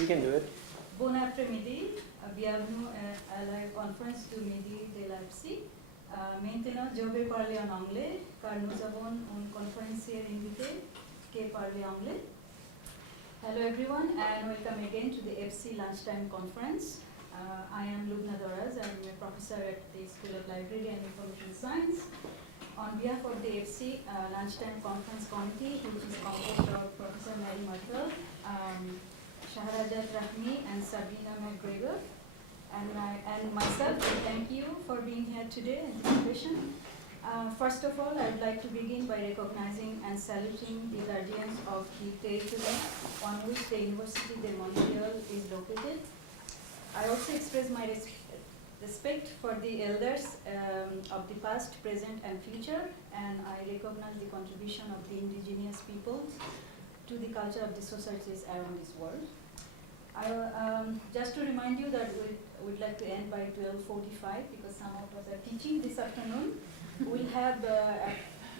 You can do it. Bon après-midi, bienvenue à la conférence du midi de l'EBSI. Maintenant, je vais parler en anglais car nous avons un conférencier invité qui parle anglais. Hello everyone and welcome again to the EBSI Lunchtime Conference. I am Lubna Doraz. I am a professor at the School of Library and Information Science. On behalf of the EBSI Lunchtime Conference Committee, which is composed of Professor Mary Martel, Shaharajat Rahmi and Sabina McGregor, and myself, thank you for being here today in this session. First of all, I would like to begin by recognizing and saluting the guardians of the territory on which the Université de Montréal is located. I also express my respect for the elders of the past, present, and future, and I recognize the contribution of the indigenous peoples to the culture of the societies around this world. Just to remind you that we'd like to end by 12:45 because some of us are teaching this afternoon. We'll have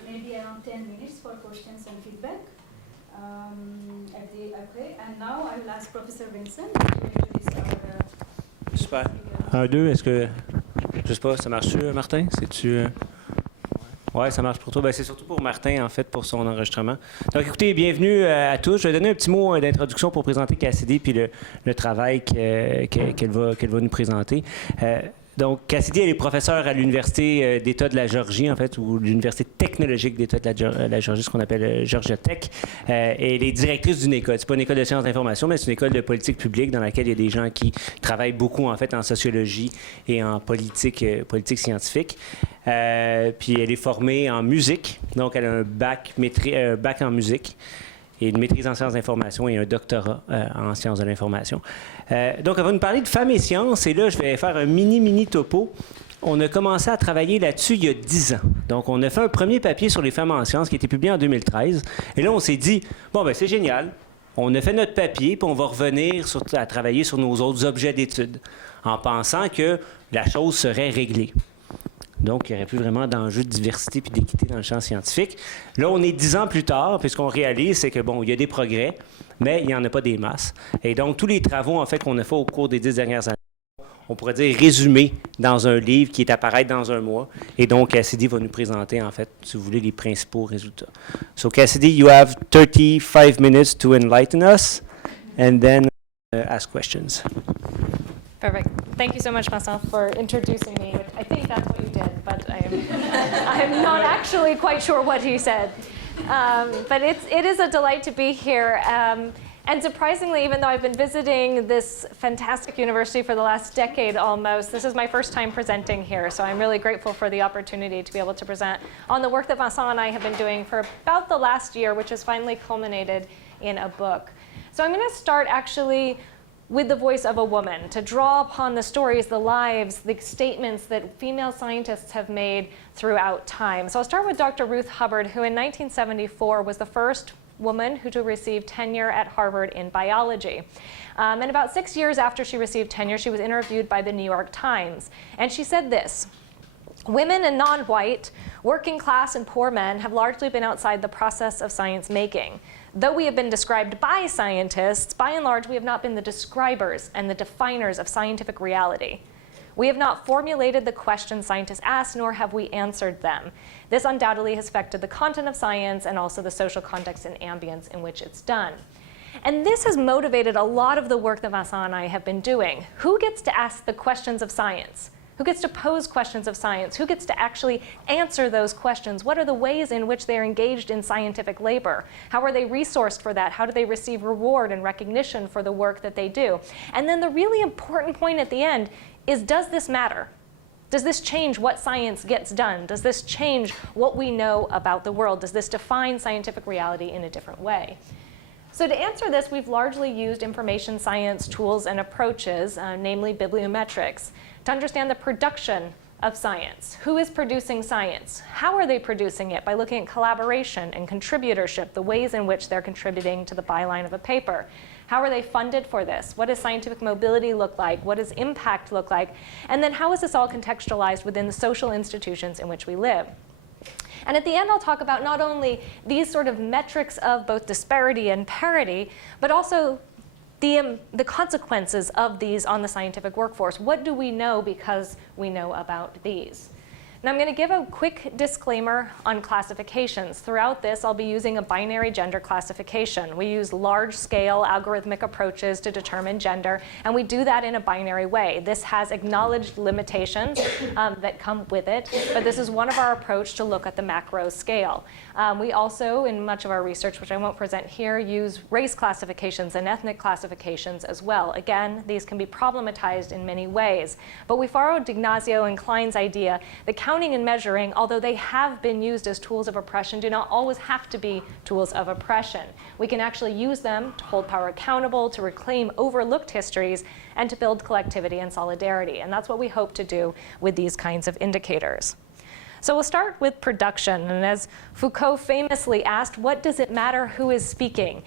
maybe around 10 minutes for questions and feedback. Okay, and now I will ask Professor Vincent to introduce our... Super. 1, 2, est-ce que... Je sais pas, ça marche-tu, Martin? C'est-tu... Oui, ça marche pour toi. Ben, c'est surtout pour Martin, en fait, pour son enregistrement. Donc, écoutez, bienvenue à tous. Je vais donner un petit mot d'introduction pour présenter Cassidy puis le travail qu'elle va nous présenter. Donc, Cassidy, elle est professeure à l'Université d'État de la Géorgie, en fait, ou l'Université technologique d'État de la Géorgie, ce qu'on appelle Georgia Tech. Et elle est directrice d'une école. Ce n'est pas une école de sciences d'information, mais c'est une école de politique publique dans laquelle il y a des gens qui travaillent beaucoup, en fait, en sociologie et en politique scientifique. Puis elle est formée en musique, donc elle a un bac en musique et une maîtrise en sciences d'information et un doctorat en sciences de l'information. Donc elle va nous parler de femmes et sciences, et là je vais faire un mini topo. On a commencé à travailler là-dessus il y a 10 ans. Donc on a fait un premier papier sur les femmes en sciences qui a été publié en 2013, et là on s'est dit, bon ben c'est génial, on a fait notre papier, puis on va revenir à travailler sur nos autres objets d'étude, en pensant que la chose serait réglée. Donc, il n'y aurait plus vraiment d'enjeux de diversité et d'équité dans le champ scientifique. Là, on est 10 ans plus tard, puis ce qu'on réalise, c'est que, bon, il y a des progrès, mais il n'y en a pas des masses. Et donc, tous les travaux, en fait, qu'on a fait au cours des 10 dernières années, on pourrait dire résumés dans un livre qui est à paraître dans un mois. Et donc, Cassidy va nous présenter, en fait, si vous voulez, les principaux résultats. So, Cassidy, you have 35 minutes to enlighten us, and then ask questions. Perfect. Thank you so much, Vincent, for introducing me. I think that's what you did, but I'm not actually quite sure what he said. But it is a delight to be here. And surprisingly, even though I've been visiting this fantastic university for the last decade almost, this is my first time presenting here. So I'm really grateful for the opportunity to be able to present on the work that Vincent and I have been doing for about the last year, which has finally culminated in a book. So I'm going to start actually with the voice of a woman, to draw upon the stories, the lives, the statements that female scientists have made throughout time. So I'll start with Dr. Ruth Hubbard, who in 1974 was the first woman who to receive tenure at Harvard in biology. And about 6 years after she received tenure, she was interviewed by the New York Times. And she said this: "Women and non-white, working class and poor men have largely been outside the process of science making. Though we have been described by scientists, by and large we have not been the describers and the definers of scientific reality. We have not formulated the questions scientists ask, nor have we answered them. This undoubtedly has affected the content of science and also the social context and ambience in which it's done." And this has motivated a lot of the work that Vincent and I have been doing. Who gets to ask the questions of science? Who gets to pose questions of science? Who gets to actually answer those questions? What are the ways in which they're engaged in scientific labor? How are they resourced for that? How do they receive reward and recognition for the work that they do? And then the really important point at the end is, does this matter? Does this change what science gets done? Does this change what we know about the world? Does this define scientific reality in a different way? So to answer this, we've largely used information science tools and approaches, namely bibliometrics, to understand the production of science. Who is producing science? How are they producing it? By looking at collaboration and contributorship, the ways in which they're contributing to the byline of a paper. How are they funded for this? What does scientific mobility look like? What does impact look like? And then how is this all contextualized within the social institutions in which we live? And at the end, I'll talk about not only these sort of metrics of both disparity and parity, but also the consequences of these on the scientific workforce. What do we know because we know about these? Now I'm going to give a quick disclaimer on classifications. Throughout this, I'll be using a binary gender classification. We use large-scale algorithmic approaches to determine gender, and we do that in a binary way. This has acknowledged limitations that come with it, but this is one of our approach to look at the macro scale. We also, in much of our research, which I won't present here, use race classifications and ethnic classifications as well. Again, these can be problematized in many ways, but we followed D'Ignazio and Klein's idea that counting and measuring, although they have been used as tools of oppression, do not always have to be tools of oppression. We can actually use them to hold power accountable, to reclaim overlooked histories, and to build collectivity and solidarity. And that's what we hope to do with these kinds of indicators. So we'll start with production. And as Foucault famously asked, what does it matter who is speaking,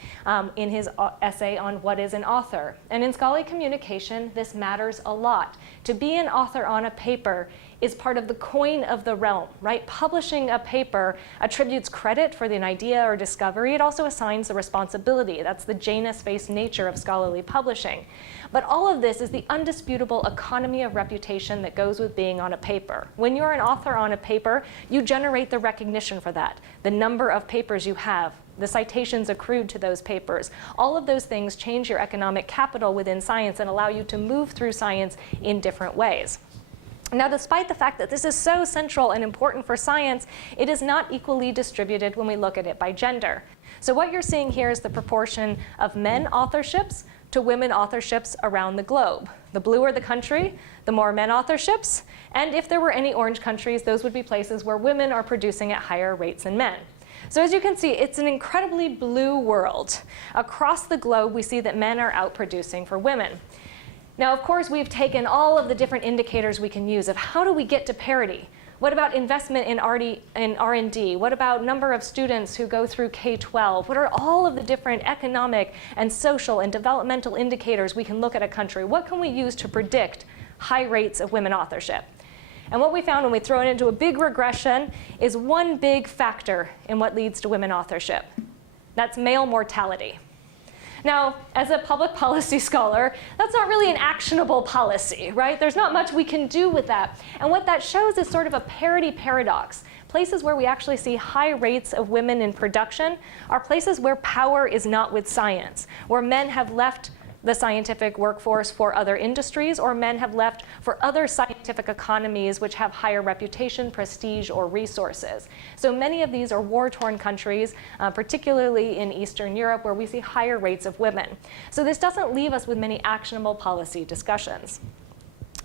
in his essay on what is an author? And in scholarly communication, this matters a lot. To be an author on a paper is part of the coin of the realm, right? Publishing a paper attributes credit for an idea or discovery. It also assigns the responsibility. That's the Janus-based nature of scholarly publishing. But all of this is the undisputable economy of reputation that goes with being on a paper. When you're an author on a paper, you generate the recognition for that, the number of papers you have, the citations accrued to those papers. All of those things change your economic capital within science and allow you to move through science in different ways. Now, despite the fact that this is so central and important for science, it is not equally distributed when we look at it by gender. So what you're seeing here is the proportion of men authorships to women authorships around the globe. The bluer the country, the more men authorships. And if there were any orange countries, those would be places where women are producing at higher rates than men. So as you can see, it's an incredibly blue world. Across the globe, we see that men are outproducing for women. Now, of course, we've taken all of the different indicators we can use of how do we get to parity? What about investment in R&D? What about number of students who go through K-12? What are all of the different economic and social and developmental indicators we can look at a country? What can we use to predict high rates of women authorship? And what we found when we throw it into a big regression is one big factor in what leads to women authorship. That's male mortality. Now, as a public policy scholar, that's not really an actionable policy, right? There's not much we can do with that. And what that shows is sort of a parity paradox. Places where we actually see high rates of women in production are places where power is not with science, where men have left the scientific workforce for other industries, or men have left for other scientific economies which have higher reputation, prestige, or resources. So many of these are war-torn countries, particularly in Eastern Europe, where we see higher rates of women. So this doesn't leave us with many actionable policy discussions.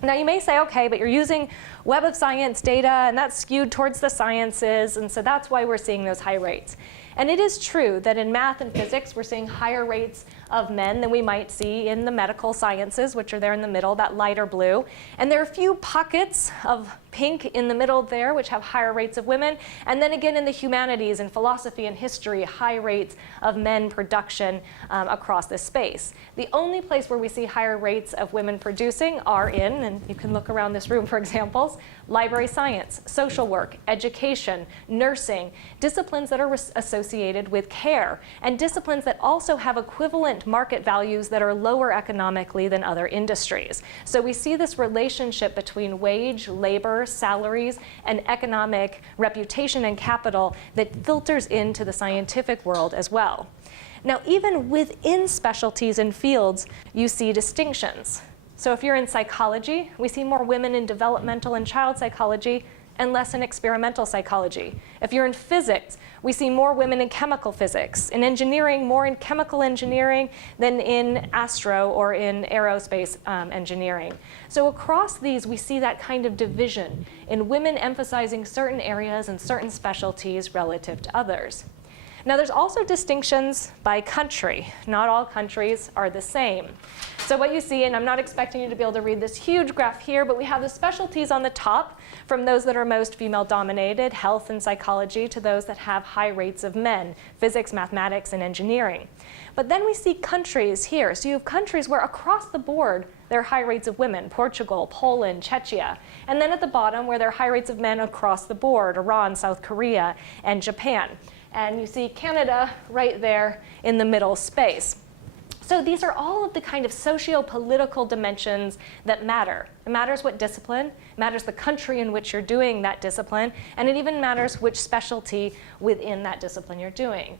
Now you may say, okay, but you're using Web of Science data, and that's skewed towards the sciences, and so that's why we're seeing those high rates. And it is true that in math and physics, we're seeing higher rates of men than we might see in the medical sciences, which are there in the middle, that lighter blue. And there are a few pockets of pink in the middle there, which have higher rates of women. And then again in the humanities and philosophy and history, high rates of men production across this space. The only place where we see higher rates of women producing are in, and you can look around this room for examples, library science, social work, education, nursing, disciplines that are associated with care, and disciplines that also have equivalent market values that are lower economically than other industries. So we see this relationship between wage, labor, salaries, and economic reputation and capital that filters into the scientific world as well. Now, even within specialties and fields, you see distinctions. So if you're in psychology, we see more women in developmental and child psychology and less in experimental psychology. If you're in physics, we see more women in chemical physics. In engineering, more in chemical engineering than in astro or in aerospace engineering. So across these, we see that kind of division in women emphasizing certain areas and certain specialties relative to others. Now, there's also distinctions by country. Not all countries are the same. So what you see, and I'm not expecting you to be able to read this huge graph here, but we have the specialties on the top, from those that are most female-dominated, health and psychology, to those that have high rates of men, physics, mathematics, and engineering. But then we see countries here. So you have countries where across the board, there are high rates of women, Portugal, Poland, Czechia. And then at the bottom, where there are high rates of men across the board, Iran, South Korea, and Japan. And you see Canada right there in the middle space. So these are all of the kind of socio-political dimensions that matter. It matters what discipline, it matters the country in which you're doing that discipline, and it even matters which specialty within that discipline you're doing.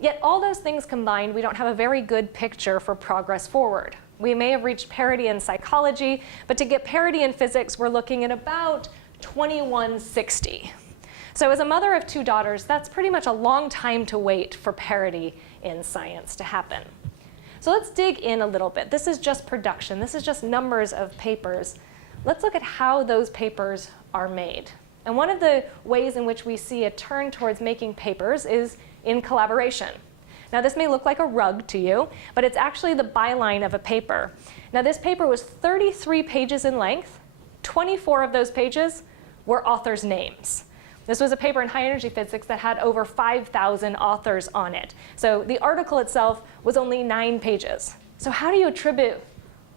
Yet all those things combined, we don't have a very good picture for progress forward. We may have reached parity in psychology, but to get parity in physics, we're looking at about 2160. So as a mother of 2 daughters, that's pretty much a long time to wait for parity in science to happen. So let's dig in a little bit. This is just production. This is just numbers of papers. Let's look at how those papers are made. And one of the ways in which we see a turn towards making papers is in collaboration. Now this may look like a rug to you, but it's actually the byline of a paper. Now this paper was 33 pages in length. 24 of those pages were authors' names. This was a paper in high energy physics that had over 5,000 authors on it. So the article itself was only 9 pages. So how do you attribute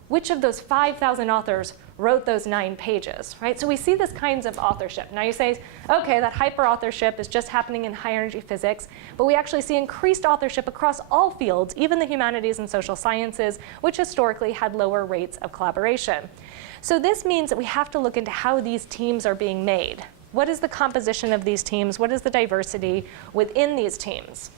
which of those 5,000 authors wrote those 9 pages, right? So we see this kinds of authorship. Now you say, okay, that hyper-authorship is just happening in high energy physics, but we actually see increased authorship across all fields, even the humanities and social sciences, which historically had lower rates of collaboration. So this means that we have to look into how these teams are being made. What is the composition of these teams? What is the diversity within these teams?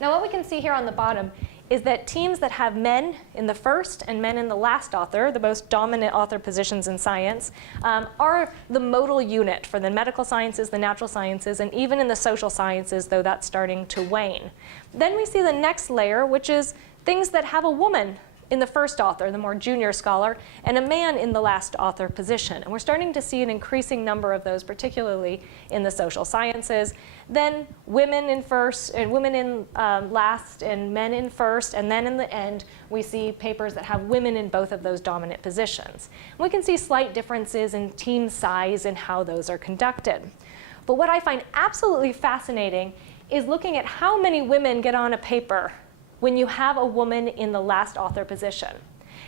Now what we can see here on the bottom is that teams that have men in the first and men in the last author, the most dominant author positions in science, are the modal unit for the medical sciences, the natural sciences, and even in the social sciences, though that's starting to wane. Then we see the next layer, which is things that have a woman in the first author, the more junior scholar, and a man in the last author position. And we're starting to see an increasing number of those, particularly in the social sciences. Then women in first, and women in last, and men in first, and then in the end, we see papers that have women in both of those dominant positions. And we can see slight differences in team size and how those are conducted. But what I find absolutely fascinating is looking at how many women get on a paper when you have a woman in the last author position.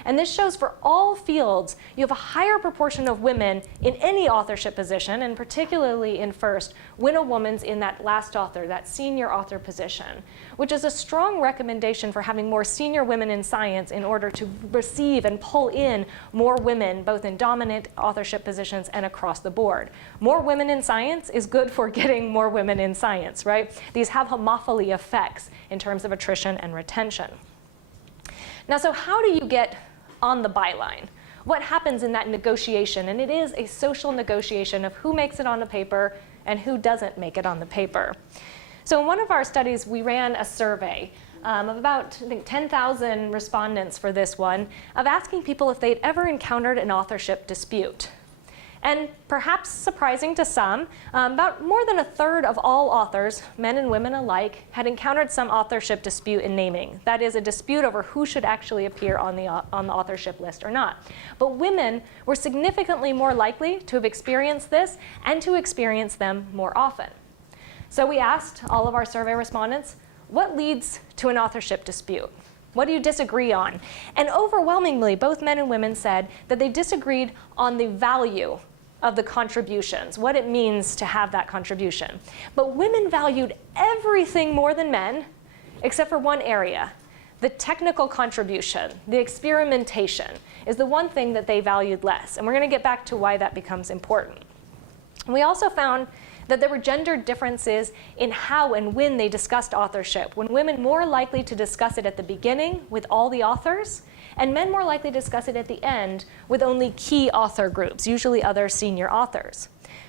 And this shows for all fields, you have a higher proportion of women in any authorship position, and particularly in first, when a woman's in that last author, that senior author position, which is a strong recommendation for having more senior women in science in order to receive and pull in more women, both in dominant authorship positions and across the board. More women in science is good for getting more women in science, right? These have homophily effects in terms of attrition and retention. Now, so how do you get on the byline? What happens in that negotiation? And it is a social negotiation of who makes it on the paper and who doesn't make it on the paper. So in one of our studies, we ran a survey of about, I think, 10,000 respondents for this one, of asking people if they'd ever encountered an authorship dispute. And perhaps surprising to some, about more than a third of all authors, men and women alike, had encountered some authorship dispute in naming. That is, a dispute over who should actually appear on the authorship list or not. But women were significantly more likely to have experienced this and to experience them more often. So we asked all of our survey respondents, what leads to an authorship dispute? What do you disagree on? And overwhelmingly, both men and women said that they disagreed on the value of the contributions, what it means to have that contribution. But women valued everything more than men, except for one area. The technical contribution, the experimentation, is the one thing that they valued less. And we're going to get back to why that becomes important. We also found that there were gender differences in how and when they discussed authorship, when women more likely to discuss it at the beginning with all the authors, and men more likely to discuss it at the end with only key author groups, usually other senior authors.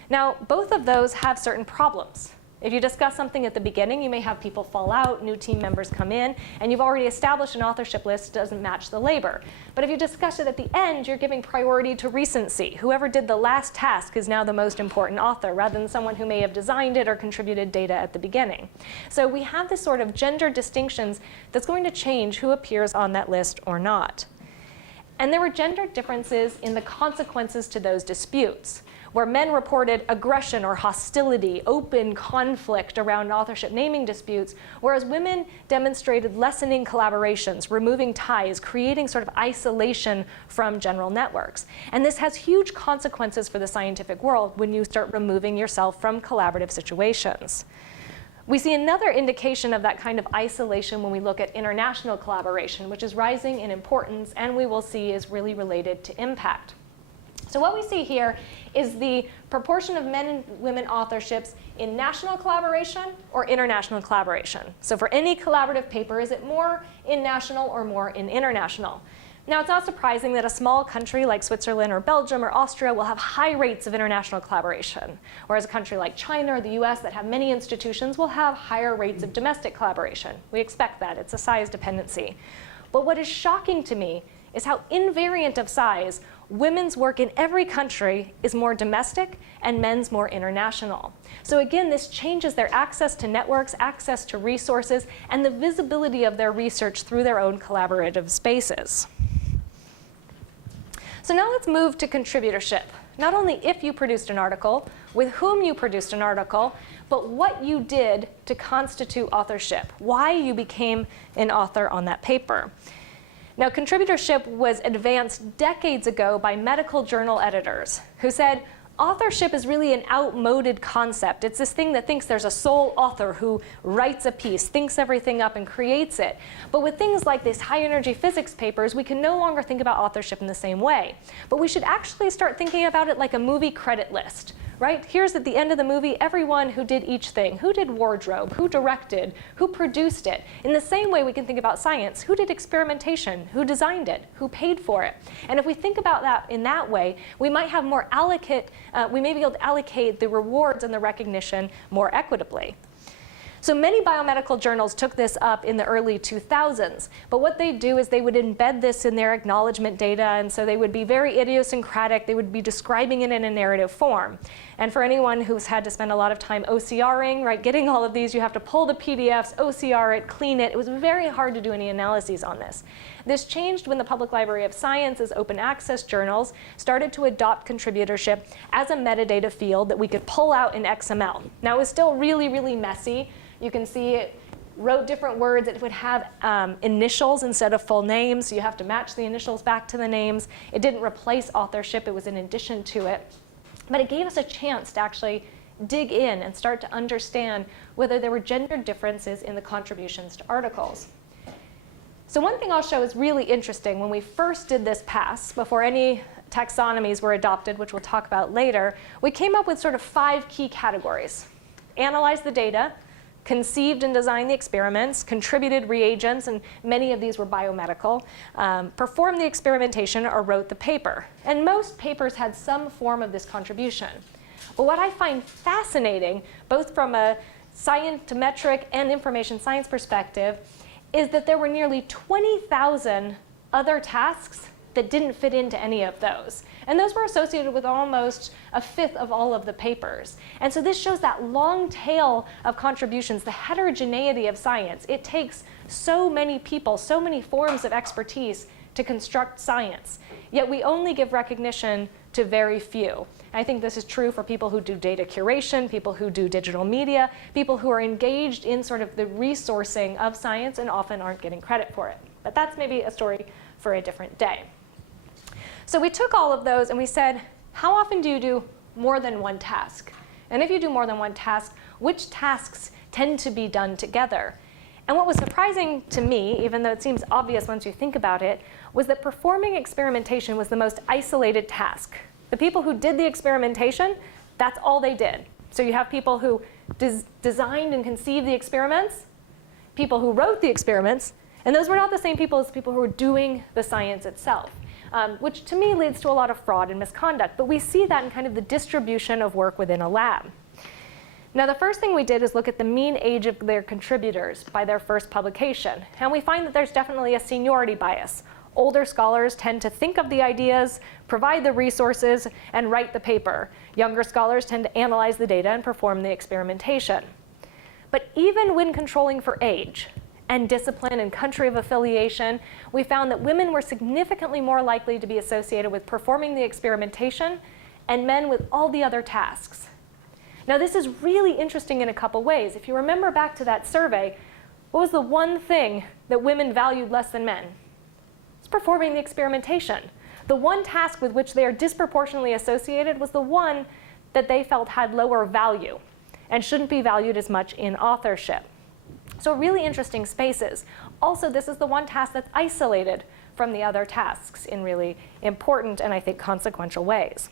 Now, both of those have certain problems. If you discuss something at the beginning, you may have people fall out, new team members come in, and you've already established an authorship list that doesn't match the labor. But if you discuss it at the end, you're giving priority to recency. Whoever did the last task is now the most important author, rather than someone who may have designed it or contributed data at the beginning. So we have this sort of gender distinctions that's going to change who appears on that list or not. And there were gender differences in the consequences to those disputes, where men reported aggression or hostility, open conflict around authorship naming disputes, whereas women demonstrated lessening collaborations, removing ties, creating sort of isolation from general networks. And this has huge consequences for the scientific world when you start removing yourself from collaborative situations. We see another indication of that kind of isolation when we look at international collaboration, which is rising in importance and we will see is really related to impact. So what we see here is the proportion of men and women authorships in national collaboration or international collaboration. So for any collaborative paper, is it more in national or more in international? Now, it's not surprising that a small country like Switzerland or Belgium or Austria will have high rates of international collaboration, whereas a country like China or the US that have many institutions will have higher rates of domestic collaboration. We expect that. It's a size dependency. But what is shocking to me is how invariant of size women's work in every country is more domestic and men's more international. So again, this changes their access to networks, access to resources, and the visibility of their research through their own collaborative spaces. So now let's move to contributorship. Not only if you produced an article, with whom you produced an article, but what you did to constitute authorship, why you became an author on that paper. Now, contributorship was advanced decades ago by medical journal editors who said, authorship is really an outmoded concept. It's this thing that thinks there's a sole author who writes a piece, thinks everything up, and creates it. But with things like these high-energy physics papers, we can no longer think about authorship in the same way. But we should actually start thinking about it like a movie credit list. Right? Here's at the end of the movie everyone who did each thing. Who did wardrobe? Who directed? Who produced it? In the same way we can think about science. Who did experimentation? Who designed it? Who paid for it? And if we think about that in that way, we might have more we may be able to allocate the rewards and the recognition more equitably. So many biomedical journals took this up in the early 2000s, but what they do is they would embed this in their acknowledgement data, and so they would be very idiosyncratic. They would be describing it in a narrative form. And for anyone who's had to spend a lot of time OCRing, right, getting all of these, you have to pull the PDFs, OCR it, clean it. It was very hard to do any analyses on this. This changed when the Public Library of Science's open access journals started to adopt contributorship as a metadata field that we could pull out in XML. Now, it was still really, really messy. You can see it wrote different words. It would have initials instead of full names, so you have to match the initials back to the names. It didn't replace authorship. It was in addition to it. But it gave us a chance to actually dig in and start to understand whether there were gender differences in the contributions to articles. So one thing I'll show is really interesting. When we first did this pass, before any taxonomies were adopted, which we'll talk about later, we came up with sort of 5 key categories. Analyze the data, conceived and designed the experiments, contributed reagents, and many of these were biomedical, performed the experimentation, or wrote the paper. And most papers had some form of this contribution. But what I find fascinating, both from a scientometric and information science perspective, is that there were nearly 20,000 other tasks that didn't fit into any of those. And those were associated with almost a fifth of all of the papers. And so this shows that long tail of contributions, the heterogeneity of science. It takes so many people, so many forms of expertise to construct science. Yet we only give recognition to very few. And I think this is true for people who do data curation, people who do digital media, people who are engaged in sort of the resourcing of science and often aren't getting credit for it. But that's maybe a story for a different day. So we took all of those and we said, how often do you do more than one task? And if you do more than one task, which tasks tend to be done together? And what was surprising to me, even though it seems obvious once you think about it, was that performing experimentation was the most isolated task. The people who did the experimentation, that's all they did. So you have people who designed and conceived the experiments, people who wrote the experiments, and those were not the same people as the people who were doing the science itself. Which to me leads to a lot of fraud and misconduct. But we see that in kind of the distribution of work within a lab. Now, the first thing we did is look at the mean age of their contributors by their first publication. And we find that there's definitely a seniority bias. Older scholars tend to think of the ideas, provide the resources, and write the paper. Younger scholars tend to analyze the data and perform the experimentation. But even when controlling for age and discipline and country of affiliation, we found that women were significantly more likely to be associated with performing the experimentation and men with all the other tasks. Now, this is really interesting in a couple ways. If you remember back to that survey, what was the one thing that women valued less than men? It's performing the experimentation. The one task with which they are disproportionately associated was the one that they felt had lower value. and shouldn't be valued as much in authorship. So really interesting spaces. Also, this is the one task that's isolated from the other tasks in really important and I think consequential ways.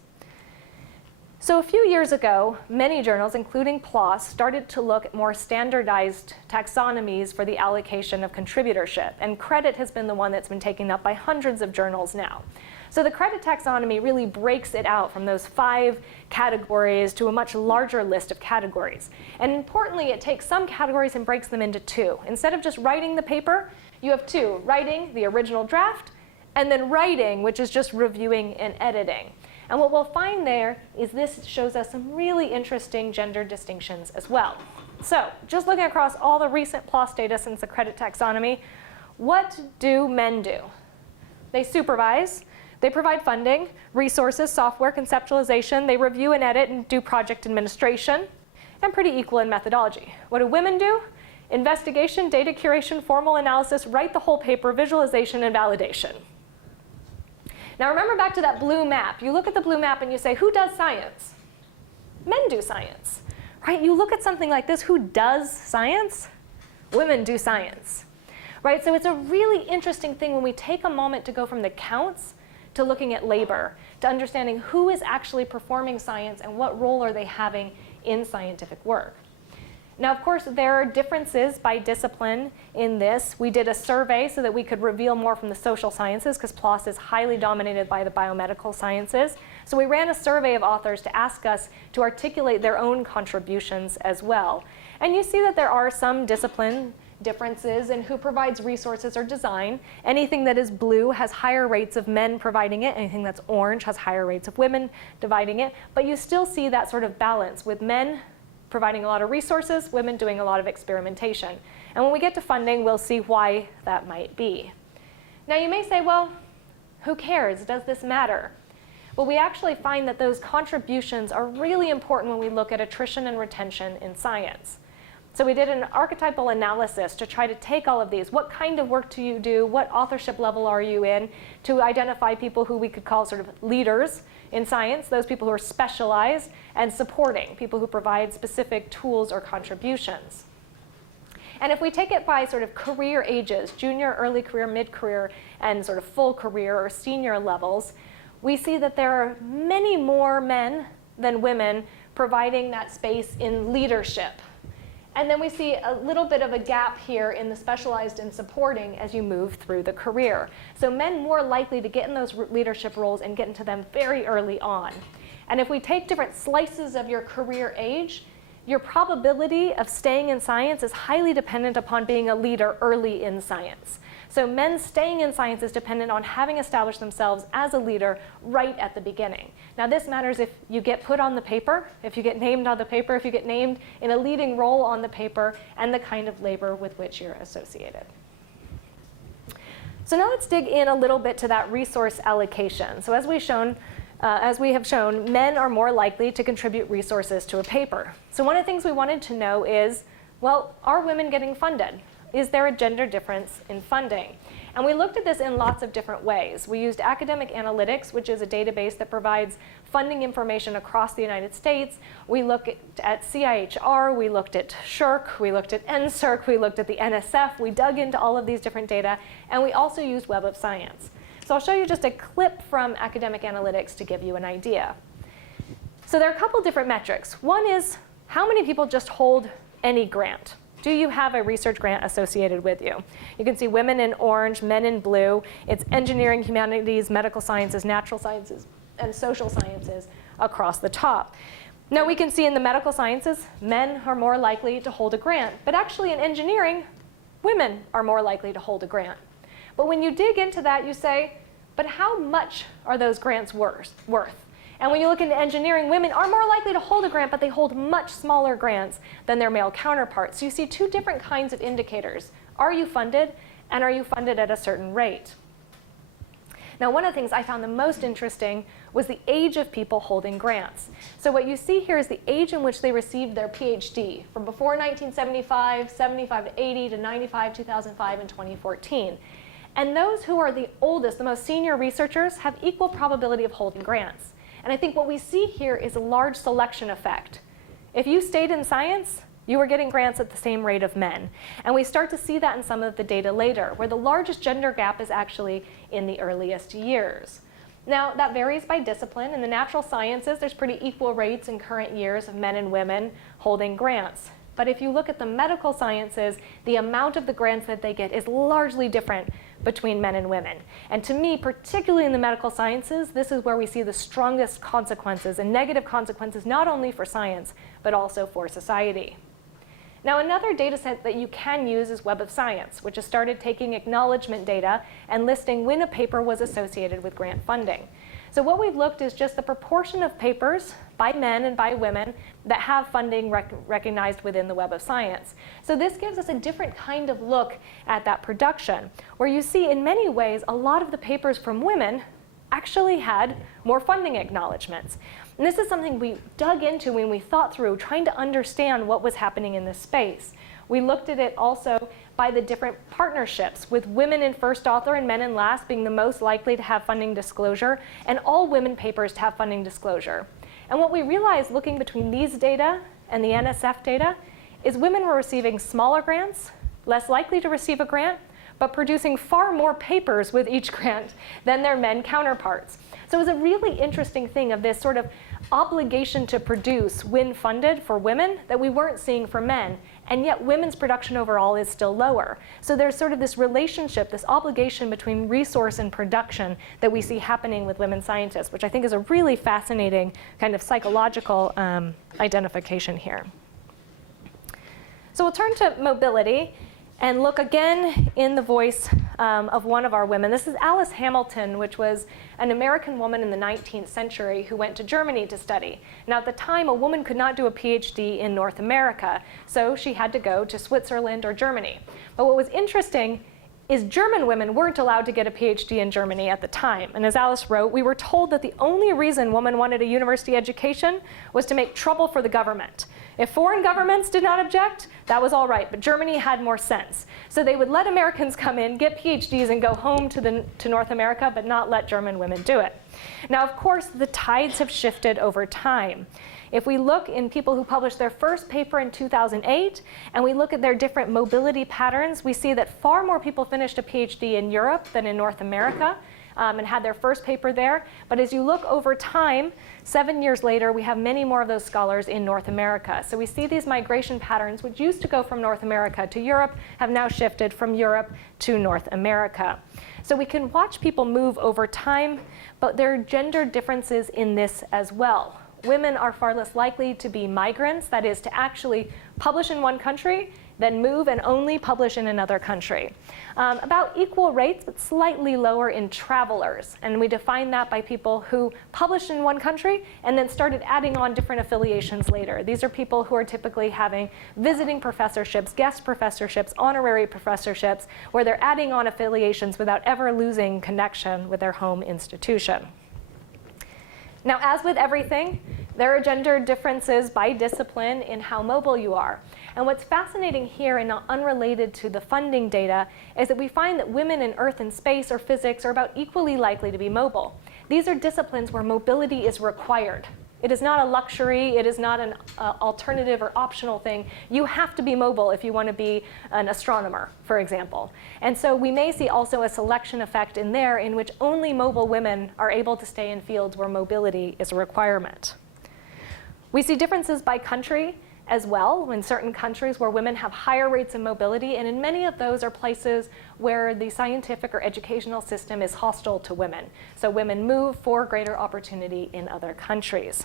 So a few years ago, many journals, including PLOS, started to look at more standardized taxonomies for the allocation of contributorship. And credit has been the one that's been taken up by hundreds of journals now. So the credit taxonomy really breaks it out from those 5 categories to a much larger list of categories. And importantly, it takes some categories and breaks them into 2. Instead of just writing the paper, you have 2, writing the original draft, and then writing, which is just reviewing and editing. And what we'll find there is this shows us some really interesting gender distinctions as well. So just looking across all the recent PLOS data since the credit taxonomy, what do men do? They supervise, they provide funding, resources, software, conceptualization, they review and edit and do project administration, and pretty equal in methodology. What do women do? Investigation, data curation, formal analysis, write the whole paper, visualization, and validation. Now remember back to that blue map. You look at the blue map and you say, who does science? Men do science, right? You look at something like this, who does science? Women do science, right? So it's a really interesting thing when we take a moment to go from the counts to looking at labor, to understanding who is actually performing science and what role are they having in scientific work. Now, of course, there are differences by discipline in this. We did a survey so that we could reveal more from the social sciences, because PLOS is highly dominated by the biomedical sciences. So we ran a survey of authors to ask us to articulate their own contributions as well. And you see that there are some discipline differences in who provides resources or design. Anything that is blue has higher rates of men providing it. Anything that's orange has higher rates of women dividing it. But you still see that sort of balance with men providing a lot of resources, women doing a lot of experimentation. And when we get to funding, we'll see why that might be. Now you may say, well, who cares? Does this matter? Well, we actually find that those contributions are really important when we look at attrition and retention in science. So we did an archetypal analysis to try to take all of these. What kind of work do you do? What authorship level are you in? To identify people who we could call sort of leaders in science, those people who are specialized, and supporting, people who provide specific tools or contributions. And if we take it by sort of career ages, junior, early career, mid-career, and sort of full career or senior levels, we see that there are many more men than women providing that space in leadership. And then we see a little bit of a gap here in the specialized and supporting as you move through the career. So men more likely to get in those leadership roles and get into them very early on. And if we take different slices of your career age, your probability of staying in science is highly dependent upon being a leader early in science. So men staying in science is dependent on having established themselves as a leader right at the beginning. Now this matters if you get put on the paper, if you get named on the paper, if you get named in a leading role on the paper, and the kind of labor with which you're associated. So now let's dig in a little bit to that resource allocation. So as we have shown, men are more likely to contribute resources to a paper. So one of the things we wanted to know is, well, are women getting funded? Is there a gender difference in funding? And we looked at this in lots of different ways. We used academic analytics, which is a database that provides funding information across the United States. We looked at CIHR, we looked at SHRC, we looked at NSERC, we looked at the NSF. We dug into all of these different data, and we also used Web of Science. So I'll show you just a clip from academic analytics to give you an idea. So there are a couple different metrics. One is, how many people just hold any grant? Do you have a research grant associated with you? You can see women in orange, men in blue. It's engineering, humanities, medical sciences, natural sciences, and social sciences across the top. Now we can see in the medical sciences, men are more likely to hold a grant. But actually in engineering, women are more likely to hold a grant. But when you dig into that, you say, but how much are those grants worth? And when you look into engineering, women are more likely to hold a grant, but they hold much smaller grants than their male counterparts. So you see two different kinds of indicators. Are you funded, and are you funded at a certain rate? Now, one of the things I found the most interesting was the age of people holding grants. So what you see here is the age in which they received their PhD, from before 1975, 75 to 80, to 95, 2005, and 2014. And those who are the oldest, the most senior researchers, have equal probability of holding grants. And I think what we see here is a large selection effect. If you stayed in science, you were getting grants at the same rate of men. And we start to see that in some of the data later, where the largest gender gap is actually in the earliest years. Now, that varies by discipline. In the natural sciences, there's pretty equal rates in current years of men and women holding grants. But if you look at the medical sciences, the amount of the grants that they get is largely different between men and women. And to me, particularly in the medical sciences, this is where we see the strongest consequences and negative consequences, not only for science, but also for society. Now, another data set that you can use is Web of Science, which has started taking acknowledgement data and listing when a paper was associated with grant funding. So what we've looked is just the proportion of papers by men and by women that have funding recognized within the Web of Science. So this gives us a different kind of look at that production, where you see in many ways a lot of the papers from women actually had more funding acknowledgements. And this is something we dug into when we thought through trying to understand what was happening in this space. We looked at it also by the different partnerships, with women in first author and men in last being the most likely to have funding disclosure, and all women papers to have funding disclosure. And what we realized looking between these data and the NSF data is women were receiving smaller grants, less likely to receive a grant, but producing far more papers with each grant than their men counterparts. So it was a really interesting thing of this sort of obligation to produce when funded for women that we weren't seeing for men, and yet women's production overall is still lower. So there's sort of this relationship, this obligation between resource and production that we see happening with women scientists, which I think is a really fascinating kind of psychological identification here. So we'll turn to mobility and look again in the voice of one of our women. This is Alice Hamilton, which was an American woman in the 19th century who went to Germany to study. Now at the time, a woman could not do a PhD in North America, so she had to go to Switzerland or Germany. But what was interesting is German women weren't allowed to get a PhD in Germany at the time. And as Alice wrote, we were told that the only reason women wanted a university education was to make trouble for the government. If foreign governments did not object, that was all right, but Germany had more sense. So they would let Americans come in, get PhDs, and go home to North America, but not let German women do it. Now, of course, the tides have shifted over time. If we look in people who published their first paper in 2008, and we look at their different mobility patterns, we see that far more people finished a PhD in Europe than in North America, and had their first paper there. But as you look over time, 7 years later, we have many more of those scholars in North America. So we see these migration patterns, which used to go from North America to Europe, have now shifted from Europe to North America. So we can watch people move over time, but there are gender differences in this as well. Women are far less likely to be migrants, that is, to actually publish in one country, then move and only publish in another country. About equal rates, but slightly lower in travelers. And we define that by people who published in one country and then started adding on different affiliations later. These are people who are typically having visiting professorships, guest professorships, honorary professorships, where they're adding on affiliations without ever losing connection with their home institution. Now, as with everything, there are gender differences by discipline in how mobile you are. And what's fascinating here, and not unrelated to the funding data, is that we find that women in earth and space or physics are about equally likely to be mobile. These are disciplines where mobility is required. It is not a luxury, it is not an alternative or optional thing. You have to be mobile if you want to be an astronomer, for example. And so we may see also a selection effect in there in which only mobile women are able to stay in fields where mobility is a requirement. We see differences by country as well, in certain countries where women have higher rates of mobility, and in many of those are places where the scientific or educational system is hostile to women. So women move for greater opportunity in other countries.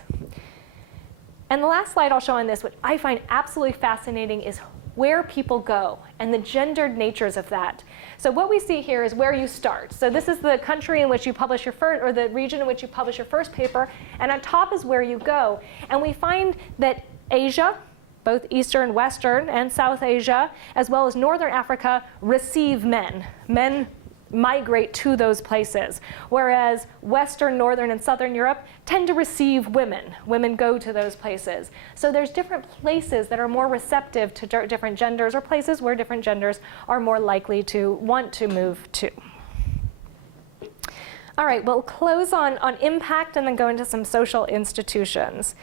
And the last slide I'll show on this, which I find absolutely fascinating, is where people go and the gendered natures of that. So what we see here is where you start. So this is the country in which you publish your first, or the region in which you publish your first paper, and on top is where you go. And we find that Asia, both Eastern, Western, and South Asia, as well as Northern Africa, receive men. Men migrate to those places, whereas Western, Northern, and Southern Europe tend to receive women. Women go to those places. So there's different places that are more receptive to different genders, or places where different genders are more likely to want to move to. All right, we'll close on impact and then go into some social institutions.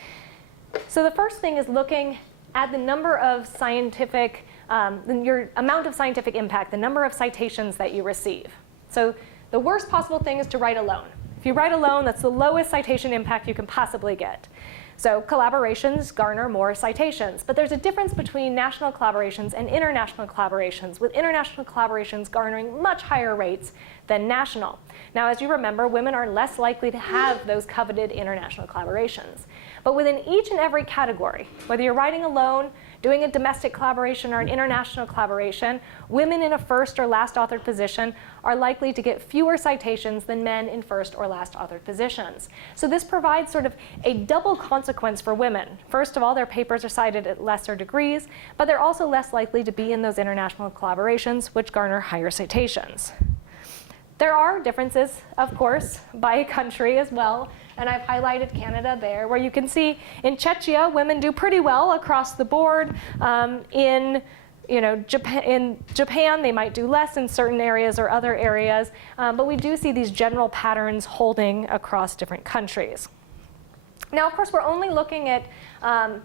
So the first thing is looking at the number of scientific, your amount of scientific impact, the number of citations that you receive. So the worst possible thing is to write alone. If you write alone, that's the lowest citation impact you can possibly get. So collaborations garner more citations. But there's a difference between national collaborations and international collaborations, with international collaborations garnering much higher rates than national. Now, as you remember, women are less likely to have those coveted international collaborations. But within each and every category, whether you're writing alone, doing a domestic collaboration or an international collaboration, women in a first or last authored position are likely to get fewer citations than men in first or last authored positions. So this provides sort of a double consequence for women. First of all, their papers are cited at lesser degrees, but they're also less likely to be in those international collaborations, which garner higher citations. There are differences, of course, by country as well, and I've highlighted Canada there, where you can see in Czechia, women do pretty well across the board. In Japan, they might do less in certain areas or other areas, but we do see these general patterns holding across different countries. Now, of course, we're only looking at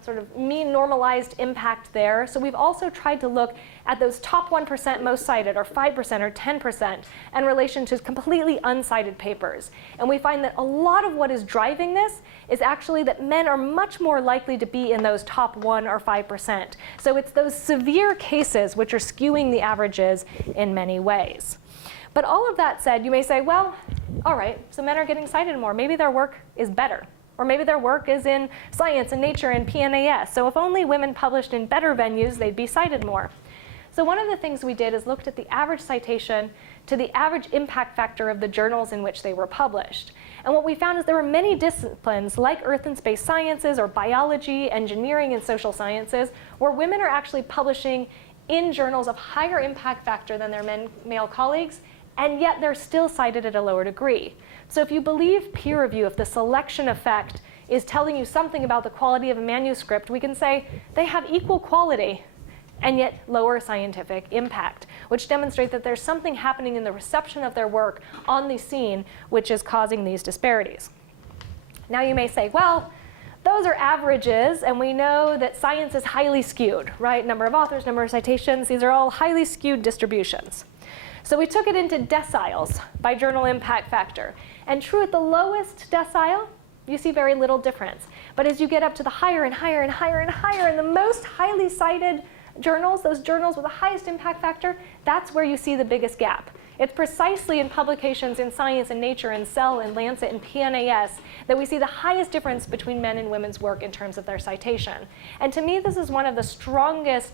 sort of mean normalized impact there. So we've also tried to look at those top 1% most cited, or 5% or 10%, in relation to completely uncited papers. And we find that a lot of what is driving this is actually that men are much more likely to be in those top 1 or 5%. So it's those severe cases which are skewing the averages in many ways. But all of that said, you may say, well, all right, so men are getting cited more. Maybe their work is better. Or maybe their work is in Science and Nature and PNAS. So if only women published in better venues, they'd be cited more. So one of the things we did is looked at the average citation to the average impact factor of the journals in which they were published. And what we found is there were many disciplines like earth and space sciences or biology, engineering, and social sciences where women are actually publishing in journals of higher impact factor than their male colleagues, and yet they're still cited at a lower degree. So if you believe peer review, if the selection effect is telling you something about the quality of a manuscript, we can say they have equal quality and yet lower scientific impact, which demonstrates that there's something happening in the reception of their work on the scene which is causing these disparities. Now you may say, well, those are averages, and we know that science is highly skewed, right? Number of authors, number of citations, these are all highly skewed distributions. So we took it into deciles by journal impact factor. And true, at the lowest decile, you see very little difference. But as you get up to the higher and higher and higher and higher, and the most highly cited journals, those journals with the highest impact factor, that's where you see the biggest gap. It's precisely in publications in Science and Nature and Cell and Lancet and PNAS that we see the highest difference between men and women's work in terms of their citation. And to me, this is one of the strongest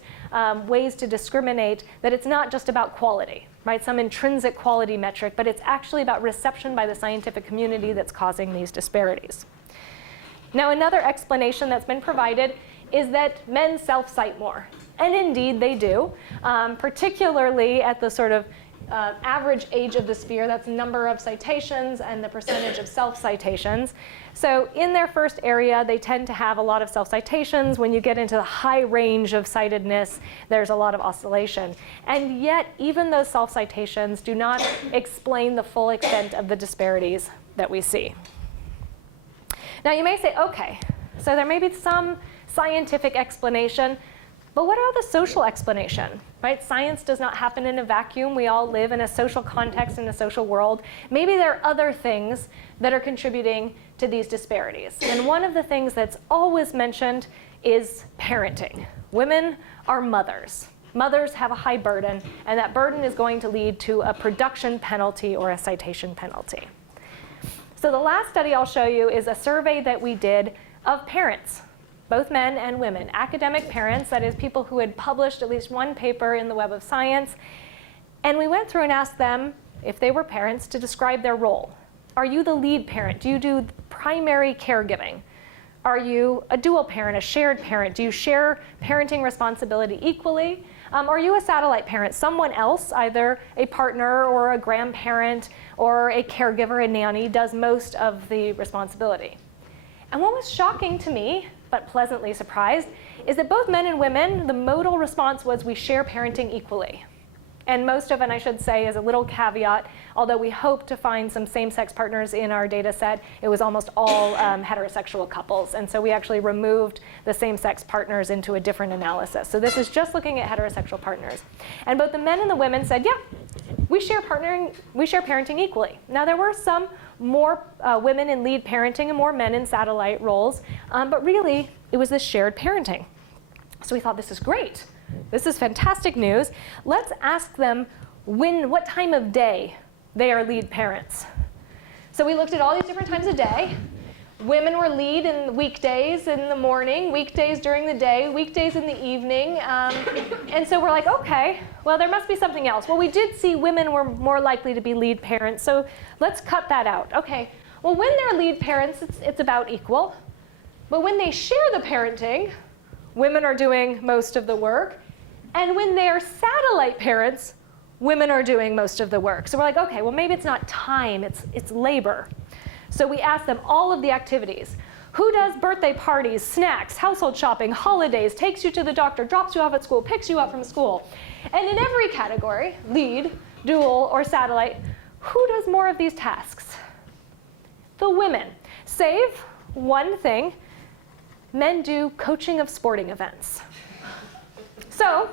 ways to discriminate that it's not just about quality, right? Some intrinsic quality metric, but it's actually about reception by the scientific community that's causing these disparities. Now, another explanation that's been provided is that men self-cite more. And indeed, they do, particularly at the sort of average age of the sphere, that's number of citations and the percentage of self-citations. So in their first area, they tend to have a lot of self-citations. When you get into the high range of citedness, there's a lot of oscillation. And yet, even those self-citations do not explain the full extent of the disparities that we see. Now you may say, okay, so there may be some scientific explanation, but what about the social explanation, right? Science does not happen in a vacuum. We all live in a social context, in a social world. Maybe there are other things that are contributing to these disparities. And one of the things that's always mentioned is parenting. Women are mothers. Mothers have a high burden, and that burden is going to lead to a production penalty or a citation penalty. So the last study I'll show you is a survey that we did of parents, both men and women, academic parents, that is people who had published at least one paper in the Web of Science. And we went through and asked them, if they were parents, to describe their role. Are you the lead parent? Do you do primary caregiving? Are you a dual parent, a shared parent? Do you share parenting responsibility equally? Are you a satellite parent? Someone else, either a partner or a grandparent or a caregiver, a nanny, does most of the responsibility. And what was shocking to me, but pleasantly surprised, is that both men and women, the modal response was we share parenting equally. And most of, and I should say as a little caveat, although we hope to find some same-sex partners in our data set, it was almost all heterosexual couples. And so we actually removed the same-sex partners into a different analysis. So this is just looking at heterosexual partners. And both the men and the women said, yeah, we share parenting equally. Now there were some more women in lead parenting and more men in satellite roles, but really it was this shared parenting. So we thought, this is great. This is fantastic news. Let's ask them what time of day they are lead parents. So we looked at all these different times of day. Women were lead in weekdays in the morning, weekdays during the day, weekdays in the evening. And so we're like, okay, well, there must be something else. Well, we did see women were more likely to be lead parents, so let's cut that out. Okay, well, when they're lead parents, it's about equal. But when they share the parenting, women are doing most of the work. And when they're satellite parents, women are doing most of the work. So we're like, okay, well, maybe it's not time, it's labor. So we asked them all of the activities. Who does birthday parties, snacks, household shopping, holidays, takes you to the doctor, drops you off at school, picks you up from school? And in every category, lead, dual, or satellite, who does more of these tasks? The women. Save one thing, men do coaching of sporting events. So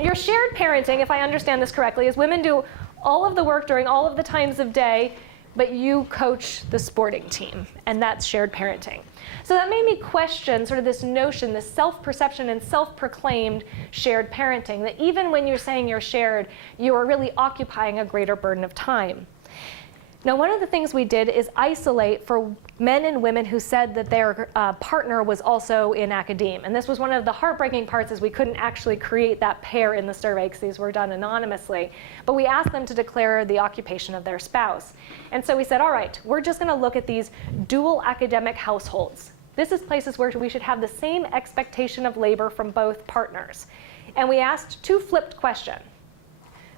your shared parenting, if I understand this correctly, is women do all of the work during all of the times of day, but you coach the sporting team, and that's shared parenting. So that made me question sort of this notion, this self-perception and self-proclaimed shared parenting, that even when you're saying you're shared, you are really occupying a greater burden of time. Now, one of the things we did is isolate for men and women who said that their partner was also in academe. And this was one of the heartbreaking parts, is we couldn't actually create that pair in the survey because these were done anonymously. But we asked them to declare the occupation of their spouse. And so we said, all right, we're just going to look at these dual academic households. This is places where we should have the same expectation of labor from both partners. And we asked two flipped questions.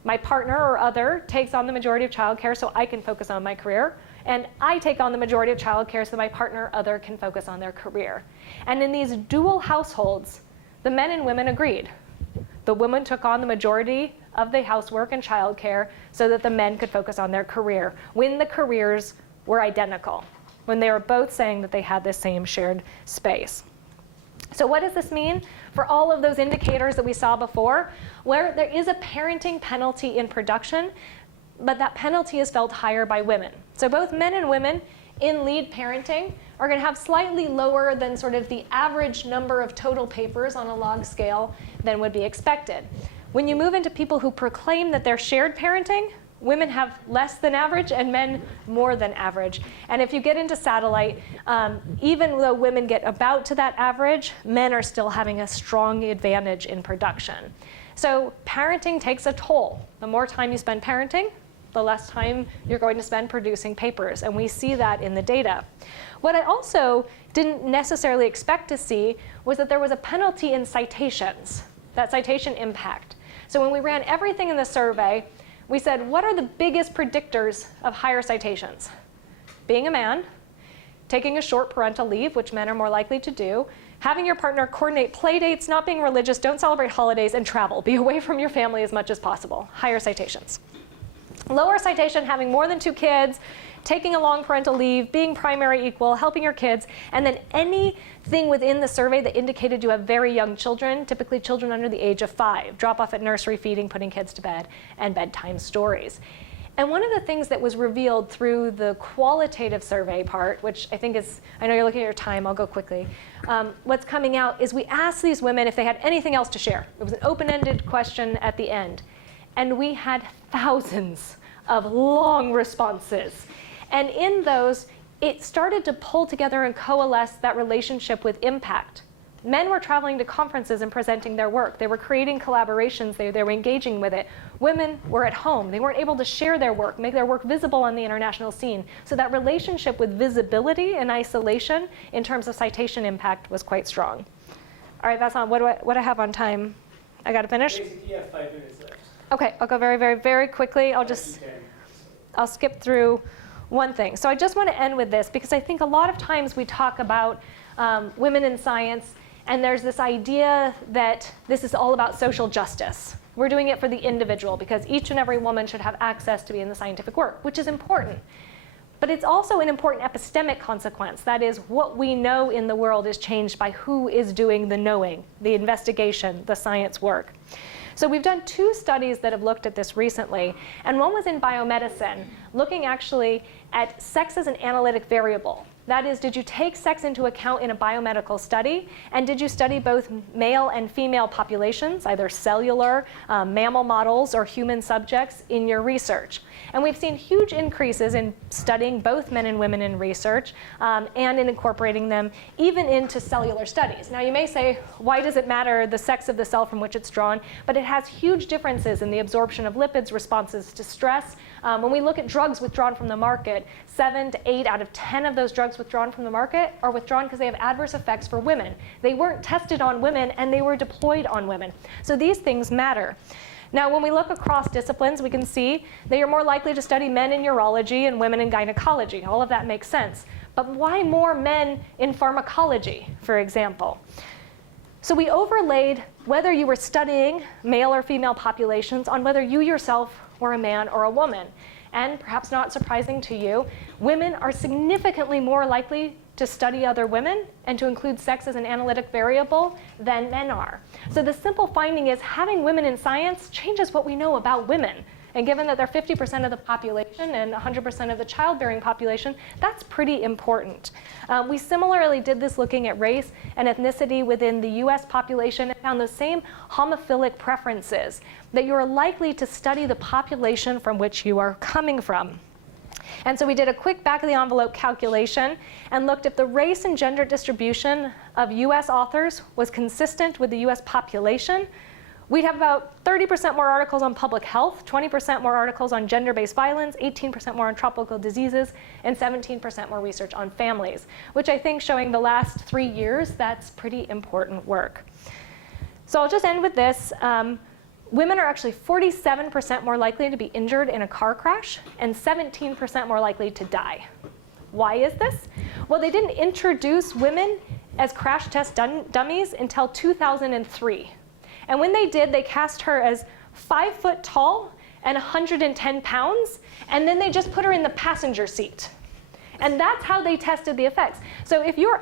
My partner or other takes on the majority of childcare so I can focus on my career, and I take on the majority of childcare so my partner or other can focus on their career. And in these dual households, the men and women agreed. The women took on the majority of the housework and childcare so that the men could focus on their career, when the careers were identical, when they were both saying that they had the same shared space. So what does this mean for all of those indicators that we saw before, where there is a parenting penalty in production, but that penalty is felt higher by women? So both men and women in lead parenting are going to have slightly lower than sort of the average number of total papers on a log scale than would be expected. When you move into people who proclaim that they're shared parenting, women have less than average and men more than average. And if you get into satellite, even though women get about to that average, men are still having a strong advantage in production. So parenting takes a toll. The more time you spend parenting, the less time you're going to spend producing papers. And we see that in the data. What I also didn't necessarily expect to see was that there was a penalty in citations, that citation impact. So when we ran everything in the survey, we said, what are the biggest predictors of higher citations? Being a man, taking a short parental leave, which men are more likely to do, having your partner coordinate play dates, not being religious, don't celebrate holidays, and travel. Be away from your family as much as possible. Higher citations. Lower citation, having more than 2 kids, taking a long parental leave, being primary equal, helping your kids, and then anything within the survey that indicated you have very young children, typically children under the age of 5, drop off at nursery, feeding, putting kids to bed, and bedtime stories. And one of the things that was revealed through the qualitative survey part, which I think is, I know you're looking at your time, I'll go quickly. What's coming out is we asked these women if they had anything else to share. It was an open-ended question at the end. And we had thousands of long responses. And in those, it started to pull together and coalesce that relationship with impact. Men were traveling to conferences and presenting their work. They were creating collaborations. They were engaging with it. Women were at home. They weren't able to share their work, make their work visible on the international scene. So that relationship with visibility and isolation in terms of citation impact was quite strong. All right, that's on. What do I have on time? I got to finish? Basically, you have 5 minutes left. OK, I'll go very, very, very quickly. I'll skip through one thing. So I just want to end with this, because I think a lot of times we talk about women in science, and there's this idea that this is all about social justice. We're doing it for the individual because each and every woman should have access to be in the scientific work, which is important. But it's also an important epistemic consequence. That is, what we know in the world is changed by who is doing the knowing, the investigation, the science work. So we've done 2 studies that have looked at this recently, and one was in biomedicine, looking actually at sex as an analytic variable. That is, did you take sex into account in a biomedical study? And did you study both male and female populations, either cellular, mammal models, or human subjects in your research? And we've seen huge increases in studying both men and women in research and in incorporating them even into cellular studies. Now you may say, why does it matter the sex of the cell from which it's drawn? But it has huge differences in the absorption of lipids, responses to stress. When we look at drugs withdrawn from the market, 7 to 8 out of 10 of those drugs withdrawn from the market are withdrawn because they have adverse effects for women. They weren't tested on women and they were deployed on women. So these things matter. Now, when we look across disciplines, we can see that you're more likely to study men in urology and women in gynecology. All of that makes sense. But why more men in pharmacology, for example? So we overlaid whether you were studying male or female populations on whether you yourself were a man or a woman. And perhaps not surprising to you, women are significantly more likely to study other women and to include sex as an analytic variable than men are. So the simple finding is having women in science changes what we know about women. And given that they're 50% of the population and 100% of the childbearing population, that's pretty important. We similarly did this looking at race and ethnicity within the US population and found the same homophilic preferences, that you are likely to study the population from which you are coming from. And so we did a quick back-of-the-envelope calculation and looked if the race and gender distribution of US authors was consistent with the US population. We'd have about 30% more articles on public health, 20% more articles on gender-based violence, 18% more on tropical diseases, and 17% more research on families, which I think showing the last 3 years, that's pretty important work. So I'll just end with this. Women are actually 47% more likely to be injured in a car crash and 17% more likely to die. Why is this? Well, they didn't introduce women as crash test dummies until 2003. And when they did, they cast her as 5 foot tall and 110 pounds, and then they just put her in the passenger seat. And that's how they tested the effects. So if you're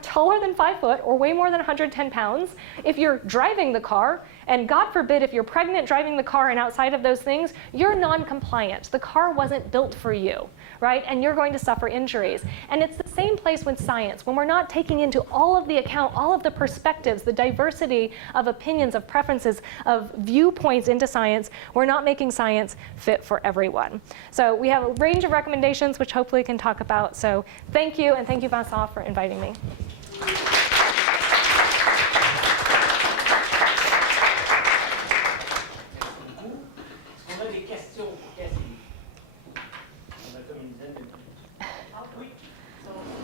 taller than 5 foot or way more than 110 pounds, if you're driving the car, and God forbid if you're pregnant driving the car and outside of those things, you're non-compliant. The car wasn't built for you, right? And you're going to suffer injuries. And it's the same place with science. When we're not taking into all of the account, all of the perspectives, the diversity of opinions, of preferences, of viewpoints into science, we're not making science fit for everyone. So we have a range of recommendations, which hopefully can talk about. So thank you, and thank you, Vincent, for inviting me.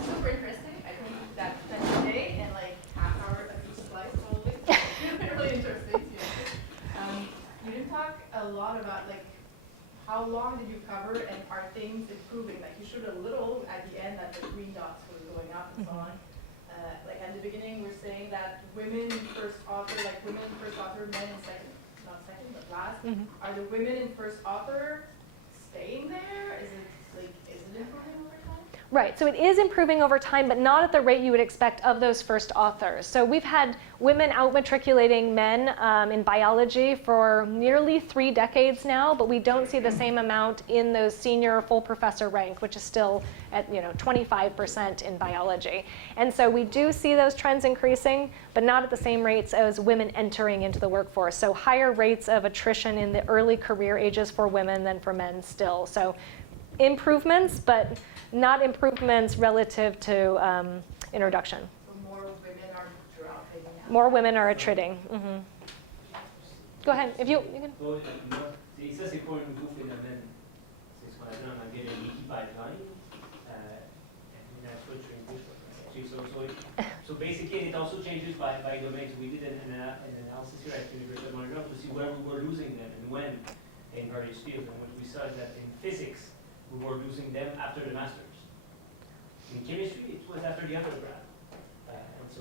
Super interesting. I think that spent a day and like half hour of each slide probably. Really interesting. You didn't talk a lot about like how long did you cover and are things improving? Like you showed a little at the end that the green dots were going up and so on. Like at the beginning we're saying that women first author, men in second, not second but last. Are the women in first author staying there? Is it improving over time? Right, so it is improving over time, but not at the rate you would expect of those first authors. So we've had women out-matriculating men in biology for nearly 3 decades now, but we don't see the same amount in those senior full professor rank, which is still at 25% in biology. And so we do see those trends increasing, but not at the same rates as women entering into the workforce. So higher rates of attrition in the early career ages for women than for men still. So improvements, but not improvements relative to introduction. So more women are dropping out. More women are attriting. Go ahead, if you can. Et ça, c'est pas un nouveau phénomène. C'est ce qu'on appelle en anglais le leaky pipeline. So basically, it also changes by domain. So we did an analysis here at University of Montreal to see where we were losing them and when in various fields. And what we saw is that in physics, we were losing them after the masters. In chemistry, it was after the undergrad. And so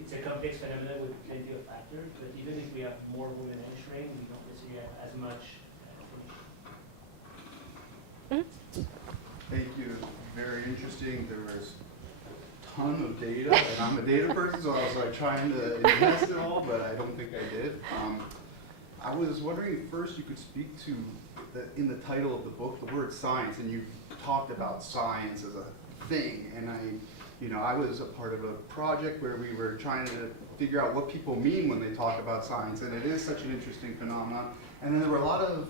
it's a complex phenomenon with plenty of factors, but even if we have more women entering, we don't necessarily have as much information. Thank you. Very interesting. There was a ton of data, and I'm a data person, so I was like trying to ingest it all, but I don't think I did. I was wondering if first you could speak to, in the title of the book, the word science, and you talked about science as a thing, and I was a part of a project where we were trying to figure out what people mean when they talk about science, and it is such an interesting phenomenon. And then there were a lot of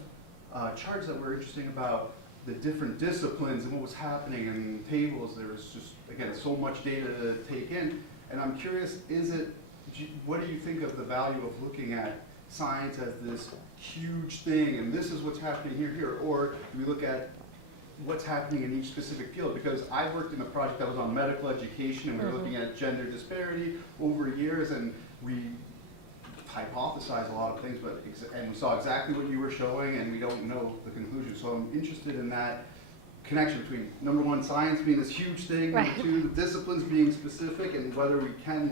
charts that were interesting about the different disciplines and what was happening in tables. There was just, again, so much data to take in. And I'm curious, what do you think of the value of looking at science as this huge thing, and this is what's happening here, or do we look at what's happening in each specific field? Because I worked in a project that was on medical education, and we were looking at gender disparity over years, and we hypothesized a lot of things, and we saw exactly what you were showing, and we don't know the conclusion. So I'm interested in that connection between, number one, science being this huge thing, right. Number two, the disciplines being specific, and whether we can,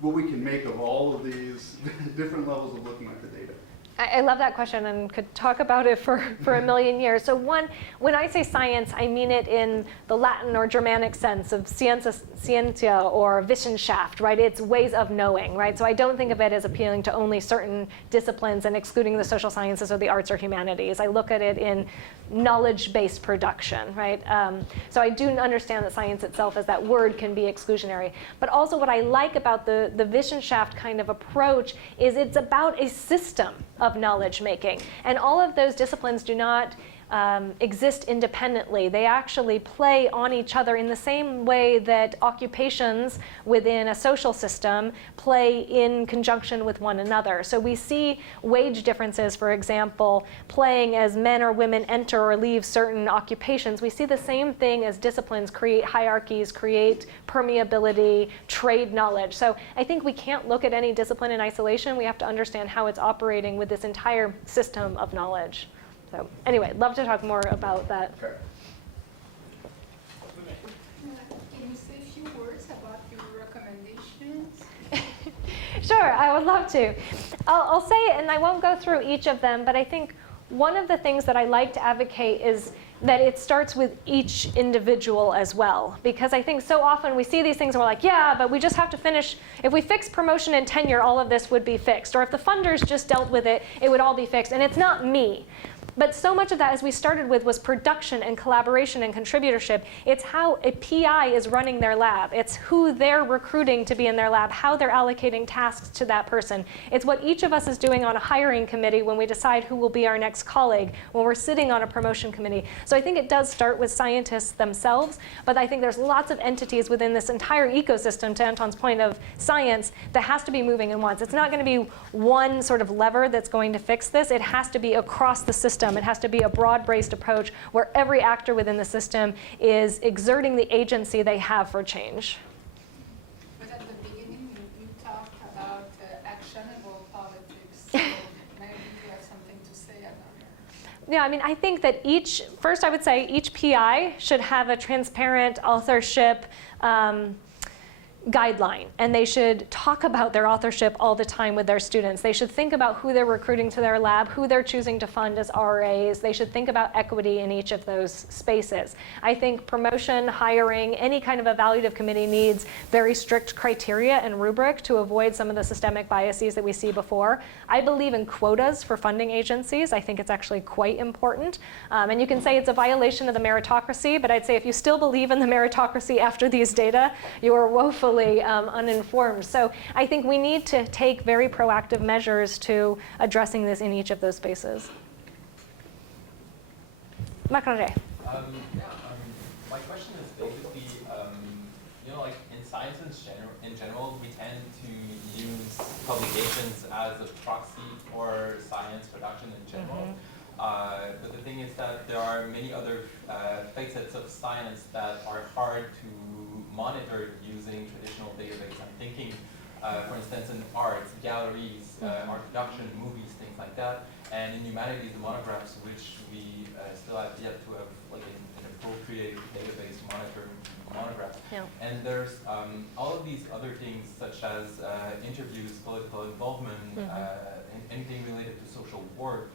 what we can make of all of these different levels of looking at the data. I love that question and could talk about it for a million years. So one, when I say science, I mean it in the Latin or Germanic sense of scientia or Wissenschaft, right? It's ways of knowing, right? So I don't think of it as appealing to only certain disciplines and excluding the social sciences or the arts or humanities. I look at it in knowledge-based production, right? So I do understand that science itself as that word can be exclusionary. But also what I like about the Wissenschaft kind of approach is it's about a system of knowledge making. And all of those disciplines do not exist independently. They actually play on each other in the same way that occupations within a social system play in conjunction with one another. So we see wage differences, for example, playing as men or women enter or leave certain occupations. We see the same thing as disciplines create hierarchies, create permeability, trade knowledge. So I think we can't look at any discipline in isolation. We have to understand how it's operating with this entire system of knowledge. So anyway, I'd love to talk more about that. Okay. Can you say a few words about your recommendations? Sure, I would love to. I'll say it, and I won't go through each of them, but I think one of the things that I like to advocate is that it starts with each individual as well. Because I think so often we see these things and we're like, yeah, but we just have to finish. If we fix promotion and tenure, all of this would be fixed. Or if the funders just dealt with it, it would all be fixed. And it's not me. But so much of that, as we started with, was production and collaboration and contributorship. It's how a PI is running their lab. It's who they're recruiting to be in their lab, how they're allocating tasks to that person. It's what each of us is doing on a hiring committee when we decide who will be our next colleague, when we're sitting on a promotion committee. So I think it does start with scientists themselves, but I think there's lots of entities within this entire ecosystem, to Anton's point of science, that has to be moving in once. It's not going to be one sort of lever that's going to fix this. It has to be across the system. It has to be a broad-based approach where every actor within the system is exerting the agency they have for change. But at the beginning, you talked about actionable politics. So maybe you have something to say about that. Yeah, I mean, I think that first I would say each PI should have a transparent authorship guideline, and they should talk about their authorship all the time with their students. They should think about who they're recruiting to their lab, who they're choosing to fund as RAs. They should think about equity in each of those spaces. I think promotion, hiring, any kind of evaluative committee needs very strict criteria and rubric to avoid some of the systemic biases that we see before. I believe in quotas for funding agencies. I think it's actually quite important. And you can say it's a violation of the meritocracy, but I'd say if you still believe in the meritocracy after these data, you are woefully uninformed. So I think we need to take very proactive measures to addressing this in each of those spaces. Macron. My question is basically, like in science in general, we tend to use publications as a proxy for science production in general. But the thing is that there are many other facets of science that are hard to monitor using traditional databases. I'm thinking, for instance, in arts, galleries, art production, movies, things like that. And in humanities, the monographs, which we still have yet to have like an appropriate database to monitor monographs. paragraph. Yeah. And there's all of these other things such as interviews, political involvement, anything related to social work,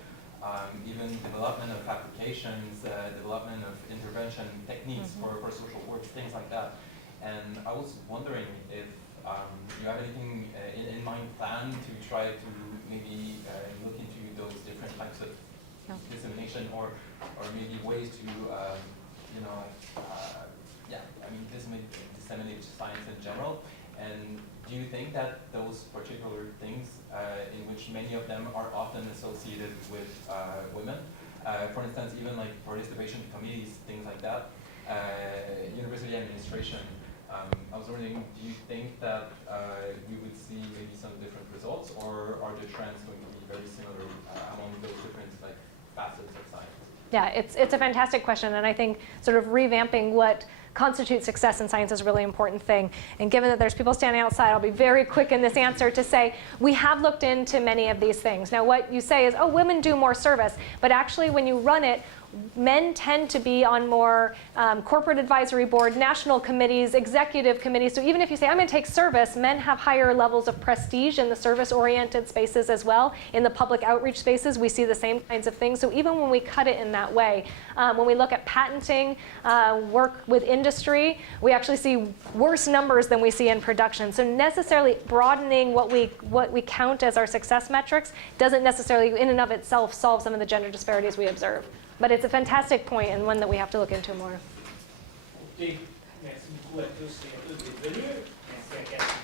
even development of applications, development of intervention techniques for social work, things like that. And I was wondering if you have anything in mind planned to try to maybe look into those different types of dissemination, or maybe ways to, disseminate science in general. And do you think that those particular things, in which many of them are often associated with women, for instance, even like participation committees, things like that, university administration, I was wondering, do you think that we would see maybe some different results, or are the trends going to be very similar among those different facets of science? Yeah, it's a fantastic question, and I think sort of revamping what constitutes success in science is a really important thing. And given that there's people standing outside, I'll be very quick in this answer to say we have looked into many of these things. Now, what you say is, oh, women do more service, but actually when you run it, men tend to be on more corporate advisory board, national committees, executive committees. So even if you say, I'm going to take service, men have higher levels of prestige in the service-oriented spaces as well. In the public outreach spaces, we see the same kinds of things. So even when we cut it in that way, when we look at patenting, work with industry, we actually see worse numbers than we see in production. So necessarily broadening what we count as our success metrics doesn't necessarily in and of itself solve some of the gender disparities we observe. But it's a fantastic point and one that we have to look into more. Okay. Merci beaucoup à tous et à toutes d'être venus. Merci à Cassidy.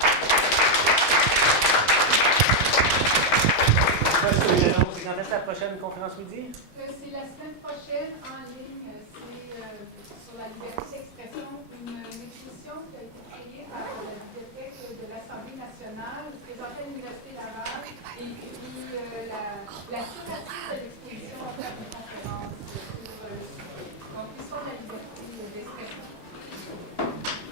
Quand est-ce la prochaine conférence midi? C'est la semaine prochaine en ligne. C'est sur la liberté d'expression, une exposition qui a été créée par